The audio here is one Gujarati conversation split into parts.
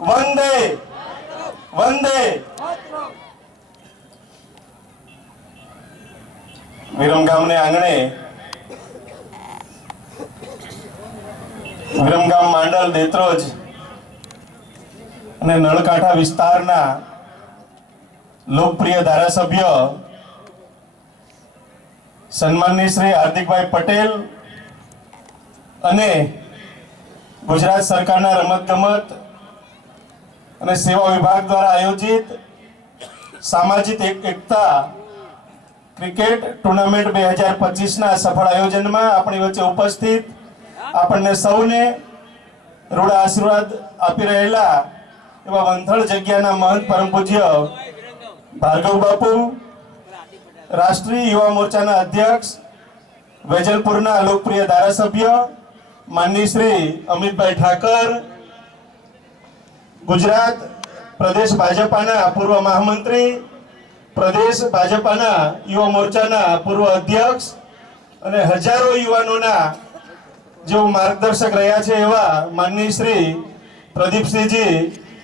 વંદે. વંદે. વિરમગામને આંગણે. વિરમગામ માંડલ દેત્રોજ અને નળકાંઠા વિસ્તારના લોકપ્રિય ધારાસભ્ય સન્માનની શ્રી હાર્દિકભાઈ પટેલ અને ગુજરાત સરકારના રમતગમત અને સેવા વિભાગ દ્વારા આયોજિત સામાજિક એક- એકતા ક્રિકેટ ટુર્નામેન્ટ બે હજાર પચીસના સફળ આયોજનમાં આપણી વચ્ચે ઉપસ્થિત આપણને સૌને રૂડા આશીર્વાદ આપી રહેલા એવા વંથળ જગ્યાના મહંત પરમ પૂજ્ય ભાર્ગવ બાપુ, રાષ્ટ્રીય યુવા મોરચાના અધ્યક્ષ, વેજલપુરના લોકપ્રિય ધારાસભ્ય માનની શ્રી અમિતભાઈ ઠાકર ગુજરાત, પ્રદેશ ભાજપાના પૂર્વ મહામંત્રી, પ્રદેશ ભાજપાના યુવા મોરચાના પૂર્વ અધ્યક્ષ અને હજારો યુવાનોના જેઓ માર્ગદર્શક રહ્યા છે એવા માનની શ્રી પ્રદીપસિંહજી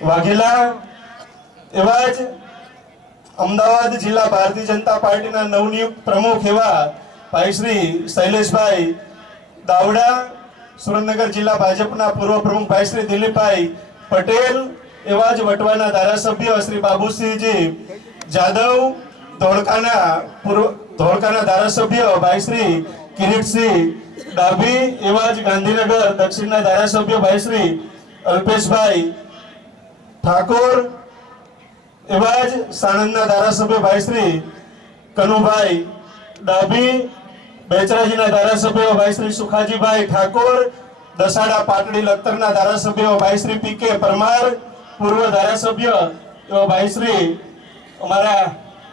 વાઘેલા, એવા જ અમદાવાદ જિલ્લા ભારતીય જનતા પાર્ટીના નવનિયુક્ત પ્રમુખ એવા ભાઈ શ્રી શૈલેષભાઈ દાવડા, સુરેન્દ્રનગર જિલ્લા ભાજપના પૂર્વ પ્રમુખ ભાઈ શ્રી દિલીપભાઈ પટેલ એવા જ વટવાના ધારાસભ્ય શ્રી બાબુસિંહજી જાદવ, ધોળકાના પૂર્વ, ધોળકાના ધારાસભ્ય ભાઈ શ્રી કિરીટસિંહ ડાભી એવા જ ગાંધીનગર દક્ષિણના ધારાસભ્ય ભાઈ શ્રી અલ્પેશભાઈ ઠાકોર એવા જ સાણંદના ધારાસભ્ય ભાઈ શ્રી કનુભાઈ ડાભી, બેચરાજીના ધારાસભ્ય ભાઈ શ્રી સુખાજીભાઈ ઠાકોર દસાડા પાટડી લખતરના ધારાસભ્ય ભાઈ શ્રી પી કે પરમાર, પૂર્વ ધારાસભ્ય એવા ભાઈ શ્રી અમારા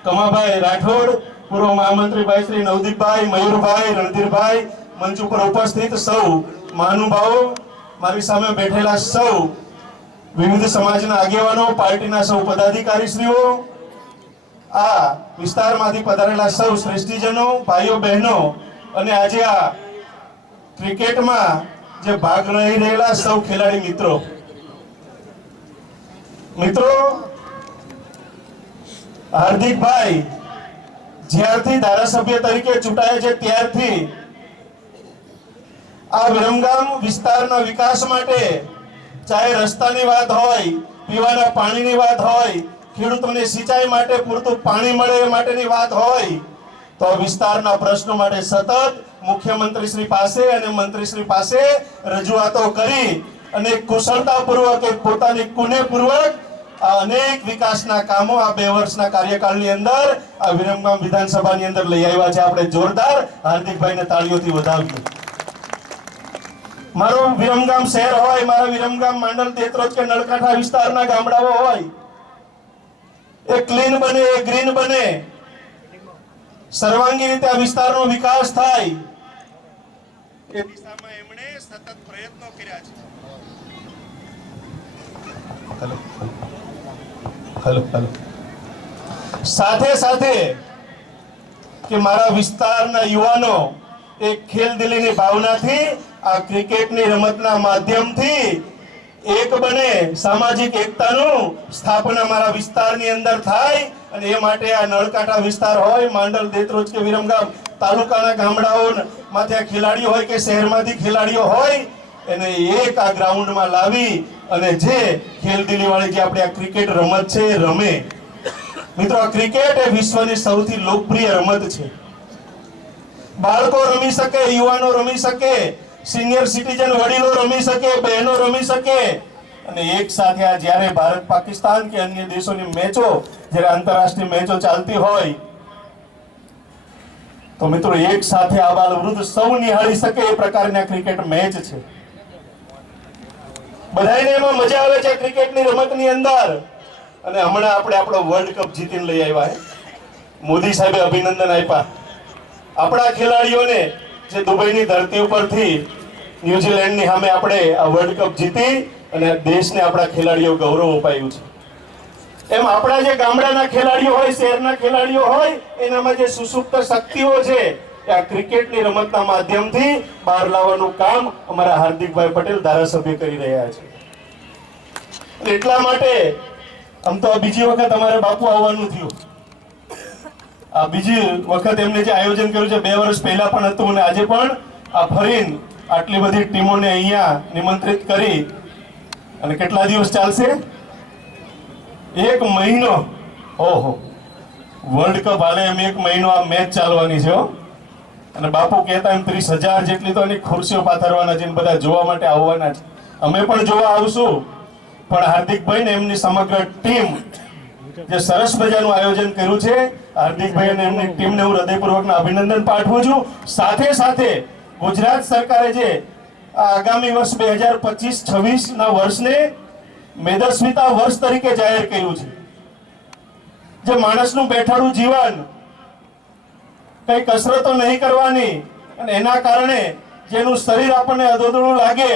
કમાભાઈ રાઠોડ, પૂર્વ મહામંત્રી ભાઈ શ્રી નવદીપભાઈ, મયુરભાઈ, રણધીરભાઈ મંચ ઉપર ઉપસ્થિત સૌ મહાનુભાવો, મારી સામે બેઠેલા સૌ વિવિધ સમાજના આગેવાનો, પાર્ટીના સૌ પદાધિકારીશ્રીઓ, આ વિસ્તારમાંથી પધારેલા સૌ શ્રેષ્ઠીજનો, ભાઈઓ બહેનો અને આજે આ ક્રિકેટમાં જે ભાગ લઈ રહેલા સૌ ખેલાડી મિત્રો. મિત્રો, હાર્દિકભાઈ જ્યારથી ધારાસભ્ય તરીકે ચૂંટાયા છે, ત્યારથી આ વિરમગામ વિસ્તારના વિકાસ માટે ચાહે રસ્તાની વાત હોય, પીવાના પાણીની વાત હોય, ખેડૂતોને સિંચાઈ માટે પૂરતું પાણી મળે માટેની વાત હોય વિસ્તારના પ્રશ્નો માટે સતત મુખ્યમંત્રી શ્રી પાસે અને મંત્રીશ્રી પાસે રજૂઆતો કરી અને કુશળતાપૂર્વક પોતાની કુનેપૂર્વક અનેક વિકાસના કામો આ બે વર્ષના કાર્યકાળની અંદર આ વિરમગામ વિધાનસભાની અંદર લઈ આવ્યા છે. આપણે જોરદાર હાર્દિકભાઈને તાળીઓથી વધાવીએ. મારું વિરમગામ શહેર હોય, મારા વિરમગામ માંડલ દેત્રોજ કે નળકાંઠા વિસ્તારના ગામડાઓ હોય, એ ક્લીન બને, એ ગ્રીન બને સર્વાંગી રીતે આ વિસ્તારનો વિકાસ થાય એ દિશામાં એમણે સતત પ્રયત્નો કર્યા છે. Hello hello hello. સાથે સાથે કે મારા વિસ્તારના યુવાનો એક ખેલદિલીની ભાવનાથી, આ ક્રિકેટની રમતના માધ્યમથી એક બને સામાજિક એકતાનું સ્થાપના મારા વિસ્તારની અંદર થાય અને એ માટે આ નળકાંઠા વિસ્તાર હોય, માંડલ, દેત્રોજ કે વિરમગામ તાલુકાના ગામડાઓ માંથી આ ખેલાડીઓ હોય કે શહેરમાંથી ખેલાડીઓ હોય, એને એક આ ગ્રાઉન્ડમાં લાવી અને જે ખેલદિલી વાળી જે આપણી આ ક્રિકેટ રમત છે રમે. મિત્રો, આ ક્રિકેટ એ વિશ્વની સૌથી લોકપ્રિય રમત છે. બાળકો રમી શકે, યુવાનો રમી શકે, સિનિયર સિટીઝન વડીલો રમી શકે, બહેનો રમી શકે અને એક સાથે આ જ્યારે ભારત પાકિસ્તાન કે અન્ય દેશોની મેચો, જ્યારે આંતરરાષ્ટ્રીય મેચો ચાલતી હોય, તો મિત્રો એક સાથે આબાલ વૃદ્ધ સૌ નિહાળી શકે એ પ્રકારની આ ક્રિકેટ મેચ છે. બધાને એમાં મજા આવે છે ક્રિકેટની રમતની અંદર. અને હમણાં આપણે આપણો વર્લ્ડ કપ જીતીને લઈ આવ્યા હે. મોદી સાહેબે અભિનંદન આપ્યા. આપણા ખેલાડીઓને જે દુબઈની ધરતી ઉપરથી ન્યુઝીલેન્ડની સામે આપણે આ વર્લ્ડ કપ જીતી અને દેશને આપણા ખેલાડીઓ ગૌરવ અપાયું છે. એમ આપણા જે ગામડાના ખેલાડીઓ હોય, શહેરના ખેલાડીઓ હોય, એનામાં જે સુસુપ્ત શક્તિઓ છે, એ આ ક્રિકેટની રમતના માધ્યમથી બહાર લાવવાનું કામ અમારા હાર્દિકભાઈ પટેલ ધારાસભ્ય કરી રહ્યા છે. એટલા માટે આમ તો બીજી વખત અમારે બાપુ આવવાનું થયું. આ બીજી વખત એમને જે આયોજન કર્યું છે, બે વર્ષ પહેલા પણ હતું અને આજે પણ આ ફરીને આટલી બધી ટીમોને અહીંયા નિમંત્રિત કરી અને કેટલા દિવસ ચાલશે? એક મહિનો. ઓહો. વર્લ્ડ કપ હાલે એમ એક મહિનો આ મેચ ચાલવાની છે અને બાપુ કહેતા એમ ત્રીસ હજાર જેટલી તો એની ખુરશીઓ પાથરવાના છે બધા જોવા માટે આવવાના છે. અમે પણ જોવા આવશું. પણ હાર્દિકભાઈ ને એમની સમગ્ર ટીમ જે સરસ મજાનું આયોજન કર્યું છે હાર્દિકભાઈ અને એમની ટીમને હું હૃદયપૂર્વકના અભિનંદન પાઠવું છું. સાથે સાથે ગુજરાત સરકારે જે આગામી વર્ષ બે હજાર પચીસ છવ્વીસ ના વર્ષને મેદસ્મિતા વર્ષ તરીકે જાહેર કર્યું છે. જે માણસનું બેઠાડું જીવન કઈ કસરતો નહીં કરવાની અને એના કારણે જેનું શરીર આપણને અધોધડું લાગે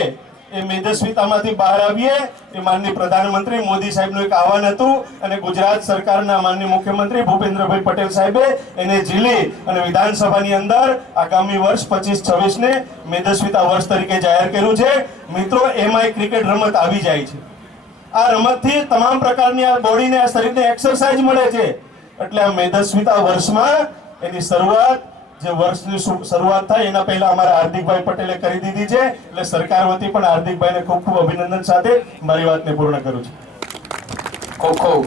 એ મેદસ્વીતામાંથી બહાર આવીએ. એ માનની પ્રધાનમંત્રી મોદી સાહેબનું એક આહવાન હતું અને ગુજરાત સરકારના માનની મુખ્યમંત્રી ભૂપેન્દ્રભાઈ પટેલ સાહેબે એને ઝીલી અને વિધાનસભાની અંદર આગામી વર્ષ પચીસ છવ્વીસને મેદસ્વીતા વર્ષ તરીકે જાહેર કર્યું છે. મિત્રો એમાં ક્રિકેટ રમત આવી જાય છે. આ રમતથી તમામ પ્રકારની આ બોડીને, આ શરીરને એક્સરસાઇઝ મળે છે. એટલે આ મેદસ્વીતા વર્ષમાં એની શરૂઆત જે વર્ષની શરૂઆત થાય, એના પહેલા અમારા હાર્દિકભાઈ પટેલે કરી દીધી છે. એટલે સરકાર વતી પણ હાર્દિકભાઈને ખૂબ ખૂબ અભિનંદન સાથે મારી વાતને પૂર્ણ કરું છું. ખૂબ ખૂબ.